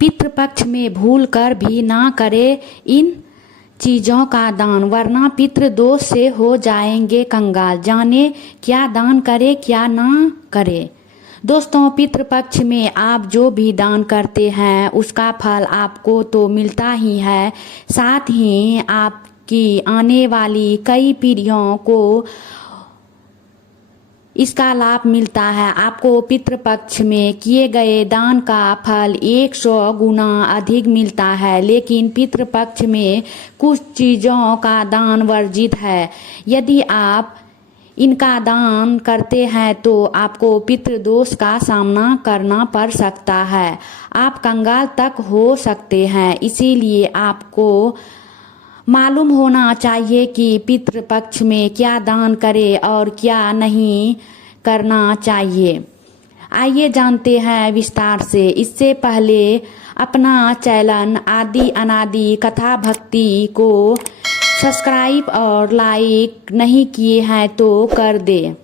पितृपक्ष में भूल कर भी ना करे इन चीजों का दान, वरना पितृ दोष से हो जाएंगे कंगाल। जाने क्या दान करे क्या ना करे। दोस्तों, पितृपक्ष में आप जो भी दान करते हैं उसका फल आपको तो मिलता ही है, साथ ही आपकी आने वाली कई पीढ़ियों को इसका लाभ मिलता है। आपको पितृपक्ष में किए गए दान का फल 100 गुना अधिक मिलता है। लेकिन पितृपक्ष में कुछ चीज़ों का दान वर्जित है। यदि आप इनका दान करते हैं तो आपको पितृदोष का सामना करना पड़ सकता है, आप कंगाल तक हो सकते हैं। इसीलिए आपको मालूम होना चाहिए कि पितृपक्ष में क्या दान करें और क्या नहीं करना चाहिए। आइए जानते हैं विस्तार से। इससे पहले अपना चैनल आदि अनादि कथा भक्ति को सब्सक्राइब और लाइक नहीं किए हैं तो कर दे।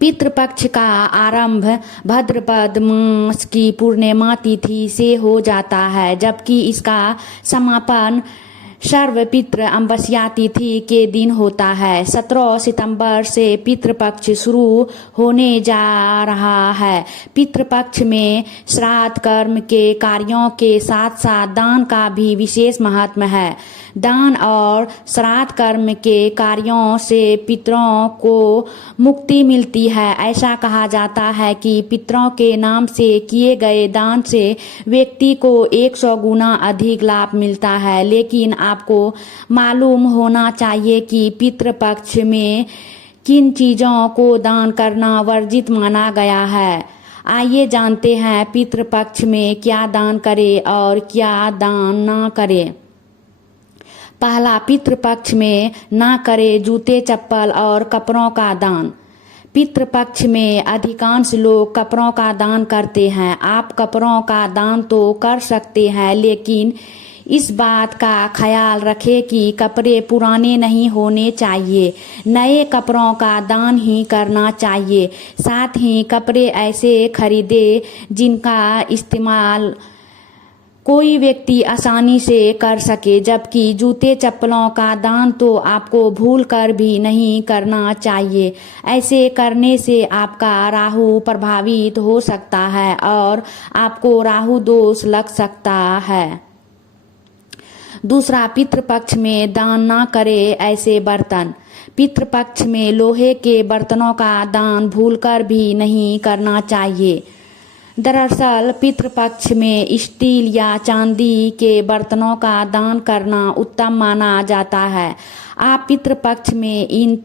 पितृपक्ष का आरंभ भाद्रपद मास की पूर्णिमा तिथि से हो जाता है, जबकि इसका समापन सर्वपितृ अमावस्या तिथि के दिन होता है। 17 सितंबर से पितृपक्ष शुरू होने जा रहा है। पितृपक्ष में श्राद्ध कर्म के कार्यों के साथ साथ दान का भी विशेष महत्व है। दान और श्राद्ध कर्म के कार्यों से पितरों को मुक्ति मिलती है। ऐसा कहा जाता है कि पितरों के नाम से किए गए दान से व्यक्ति को 100 गुना अधिक लाभ मिलता है। लेकिन आपको मालूम होना चाहिए कि पितृपक्ष में किन चीज़ों को दान करना वर्जित माना गया है। आइए जानते हैं पितृपक्ष में क्या दान करें और क्या दान ना करें। पहला, पितृपक्ष में ना करें जूते चप्पल और कपड़ों का दान। पितृपक्ष में अधिकांश लोग कपड़ों का दान करते हैं। आप कपड़ों का दान तो कर सकते हैं, लेकिन इस बात का ख्याल रखें कि कपड़े पुराने नहीं होने चाहिए। नए कपड़ों का दान ही करना चाहिए। साथ ही कपड़े ऐसे खरीदे जिनका इस्तेमाल कोई व्यक्ति आसानी से कर सके, जबकि जूते चप्पलों का दान तो आपको भूल कर भी नहीं करना चाहिए। ऐसे करने से आपका राहु प्रभावित हो सकता है और आपको राहु दोष लग सकता है। दूसरा, पितृपक्ष में दान ना करें ऐसे बर्तन। पितृपक्ष में लोहे के बर्तनों का दान भूलकर भी नहीं करना चाहिए। दरअसल पितृपक्ष में स्टील या चांदी के बर्तनों का दान करना उत्तम माना जाता है। आप पितृपक्ष में इन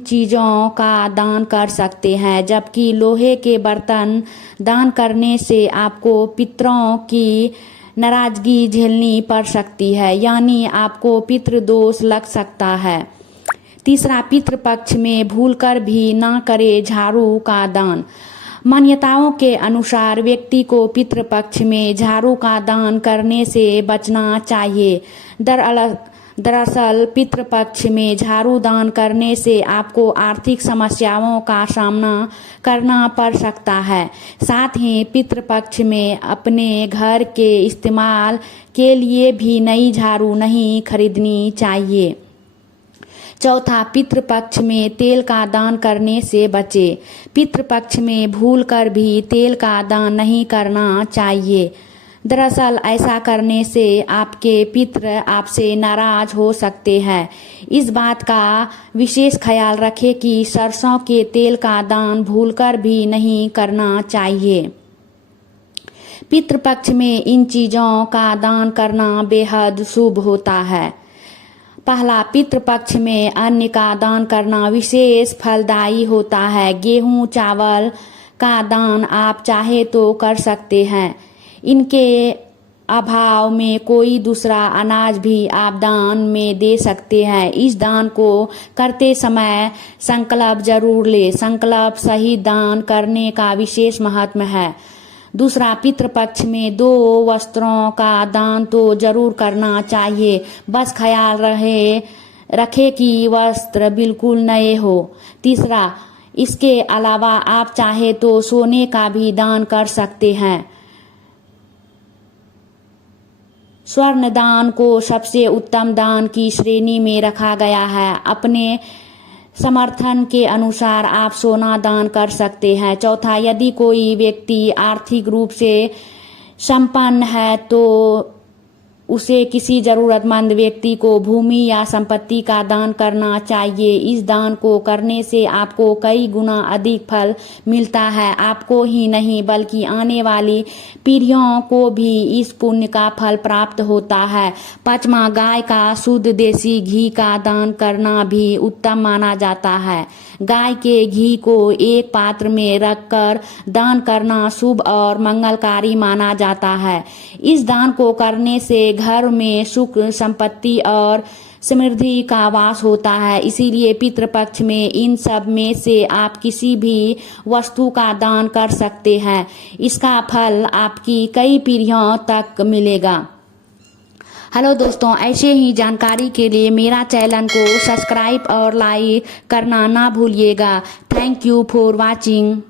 चीज़ों का दान कर सकते हैं, जबकि लोहे के बर्तन दान करने से आपको पितरों की नाराजगी झेलनी पड़ सकती है, यानी आपको पितृदोष लग सकता है। तीसरा, पितृपक्ष में भूलकर भी ना करें झाड़ू का दान। मान्यताओं के अनुसार व्यक्ति को पितृपक्ष में झाड़ू का दान करने से बचना चाहिए। दरअसल पितृपक्ष में झाड़ू दान करने से आपको आर्थिक समस्याओं का सामना करना पड़ सकता है। साथ ही पितृपक्ष में अपने घर के इस्तेमाल के लिए भी नई झाड़ू नहीं खरीदनी चाहिए। चौथा, पितृपक्ष में तेल का दान करने से बचे। पितृपक्ष में भूलकर भी तेल का दान नहीं करना चाहिए। दरअसल ऐसा करने से आपके पितृ आपसे नाराज हो सकते हैं। इस बात का विशेष ख्याल रखें कि सरसों के तेल का दान भूलकर भी नहीं करना चाहिए। पितृपक्ष में इन चीज़ों का दान करना बेहद शुभ होता है। पहला, पितृपक्ष में अन्न का दान करना विशेष फलदायी होता है। गेहूं चावल का दान आप चाहे तो कर सकते हैं। इनके अभाव में कोई दूसरा अनाज भी आप दान में दे सकते हैं। इस दान को करते समय संकल्प जरूर ले। संकल्प सही दान करने का विशेष महत्व है। दूसरा, पितृपक्ष में 2 वस्त्रों का दान तो जरूर करना चाहिए, बस ख्याल रखे कि वस्त्र बिल्कुल नए हो। तीसरा, इसके अलावा आप चाहे तो सोने का भी दान कर सकते हैं। स्वर्ण दान को सबसे उत्तम दान की श्रेणी में रखा गया है। अपने समर्थन के अनुसार आप सोना दान कर सकते हैं। चौथा, यदि कोई व्यक्ति आर्थिक रूप से संपन्न है तो उसे किसी जरूरतमंद व्यक्ति को भूमि या संपत्ति का दान करना चाहिए। इस दान को करने से आपको कई गुना अधिक फल मिलता है। आपको ही नहीं बल्कि आने वाली पीढ़ियों को भी इस पुण्य का फल प्राप्त होता है। पांचवा, गाय का शुद्ध देसी घी का दान करना भी उत्तम माना जाता है। गाय के घी को एक पात्र में रखकर दान करना शुभ और मंगलकारी माना जाता है। इस दान को करने से घर में सुख, संपत्ति और समृद्धि का वास होता है। इसीलिए पितृपक्ष में इन सब में से आप किसी भी वस्तु का दान कर सकते हैं। इसका फल आपकी कई पीढ़ियों तक मिलेगा। हेलो दोस्तों, ऐसे ही जानकारी के लिए मेरा चैनल को सब्सक्राइब और लाइक करना ना भूलिएगा। Thank you for watching.